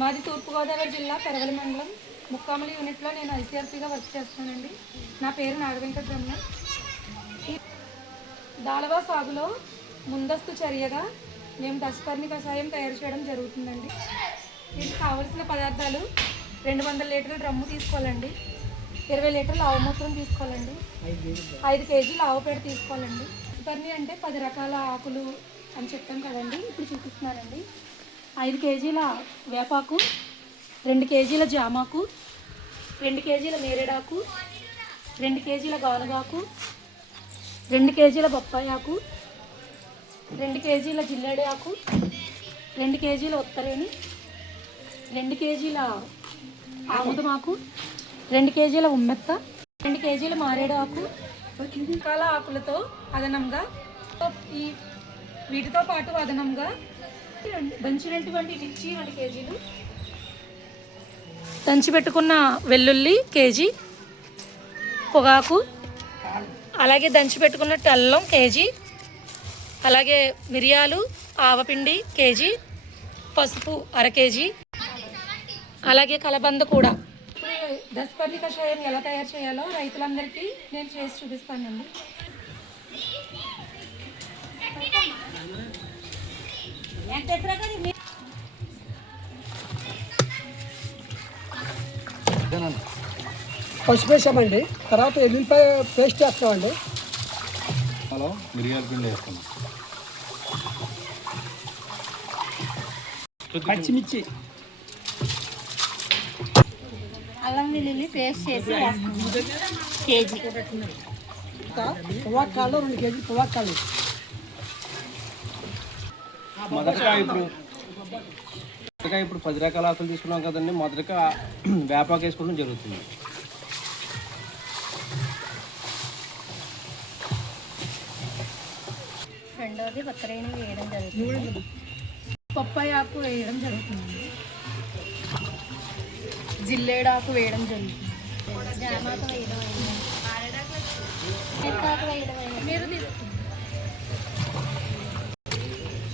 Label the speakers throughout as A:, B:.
A: మాది తూర్పుగోదావరి జిల్లా పెరవలి మండలం. ముక్కామలి యూనిట్లో నేను ఐసీఆర్పీగా వర్క్ చేస్తానండి నా పేరు నాగవెంకట రమణ దాలవా సాగులో ముందస్తు చర్యగా మేము దశపర్ణి కషాయం తయారు చేయడం జరుగుతుందండి. దీనికి కావలసిన పదార్థాలు రెండు వందల లీటర్ల డ్రమ్ము తీసుకోవాలండి. ఇరవై లీటర్ల ఆవుమూత్రం తీసుకోవాలండి. ఐదు కేజీలు ఆవు పేడ తీసుకోవాలండి. దశపర్ణి అంటే పది రకాల ఆకులు అని చెప్పాం కదండి. ఇప్పుడు చూపిస్తున్నారండి ఐదు కేజీల వేపాకు రెండు కేజీల జామాకు రెండు కేజీల నేరేడాకు రెండు కేజీల గానుగాకు రెండు కేజీల బొప్పాయి ఆకు రెండు కేజీల జిల్లేడి ఆకు రెండు కేజీల ఉత్తరేణి రెండు కేజీల ఆముదమాకు రెండు కేజీల ఉమ్మెత్త రెండు కేజీల మారేడు ఆకు రకాల ఆకులతో అదనంగా ఈ వీటితో పాటు అదనంగా దంచినటువంటి మిర్చి రెండు కేజీలు. దంచి పెట్టుకున్న వెల్లుల్లి కేజీ పొగాకు అలాగే దంచి పెట్టుకున్న అల్లం కేజీ అలాగే మిరియాలు ఆవపిండి కేజీ పసుపు అర కేజీ అలాగే కలబంద కూడా. దశపర్ణి కషాయం ఎలా తయారు చేయాలో రైతులందరికీ నేను చేసి చూపిస్తానండి.
B: పసుపు వేసామండి తర్వాత ఎల్లుల్లిపాయ పేస్ట్ వేస్తామండి
C: హలో మిరియాల పిండి వేస్తున్నాం
B: పచ్చిమిర్చి.
D: అల్లం వెల్లుల్లి పేస్ట్ చేసి కేజీ.
B: పువ్వాకాళ్ళు రెండు కేజీ పువ్వాకాళ్ళు
E: మొదటగా ఇప్పుడు? మొదటగా ఇప్పుడు పది రకాల ఆకులు తీసుకున్నాం కదండి. మొదటగా వేపాకు వేసుకోవడం జరుగుతుంది.
D: రెండోది ఉత్తరేణి వేయడం జరుగుతుంది.
A: పప్పాయి ఆకు వేయడం జరుగుతుంది.
D: జిల్లేడాకు వేయడం జరుగుతుంది. జామాకు వేయడం
A: మీరు.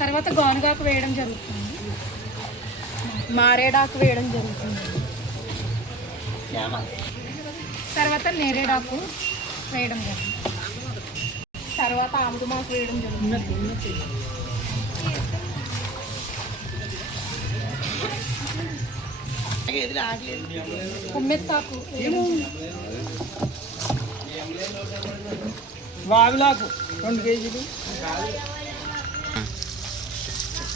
A: తర్వాత గానుగాకు వేయడం జరుగుతుంది.
D: మారేడాకు వేయడం జరుగుతుంది.
A: తర్వాత నేరేడాకు వేయడం జరుగుతుంది.
D: తర్వాత ఆముదమాకు వేయడం జరుగుతుంది.
A: ఉమ్మెత్తాకు
B: వావిలాకు రెండు కేజీలు.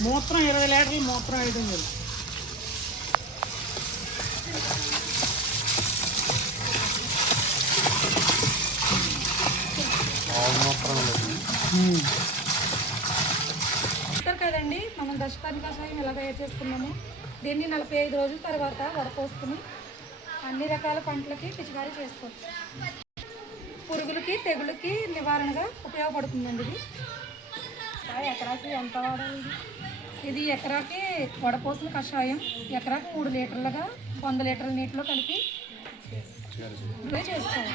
B: మూత్రం ఇరవై లీటర్లు మూత్రం వేయడం జరుగుతుంది
A: కదండి మనం దశపర్ణి కషాయం ఎలా తయారు చేసుకున్నాము దీన్ని నలభై ఐదు రోజుల తర్వాత వడపోసుకుని అన్ని రకాల పంటలకి పిచికారీ చేసుకోవచ్చు. పురుగులకి తెగులకి నివారణగా ఉపయోగపడుతుందండి ఇది. ఎకరాకి ఎంత వాడాలి ఇది? ఎకరాకి వడపోసిన కషాయం ఎకరాకి మూడు లీటర్లుగా వంద లీటర్ల నీటిలో కలిపి స్ప్రే చేసుకోవాలి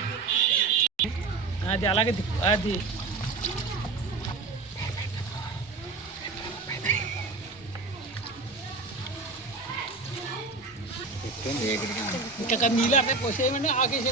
B: అది అలాగే. అది ఇంకా నీళ్ళు అట్లా పోసేయమండి ఆకేసి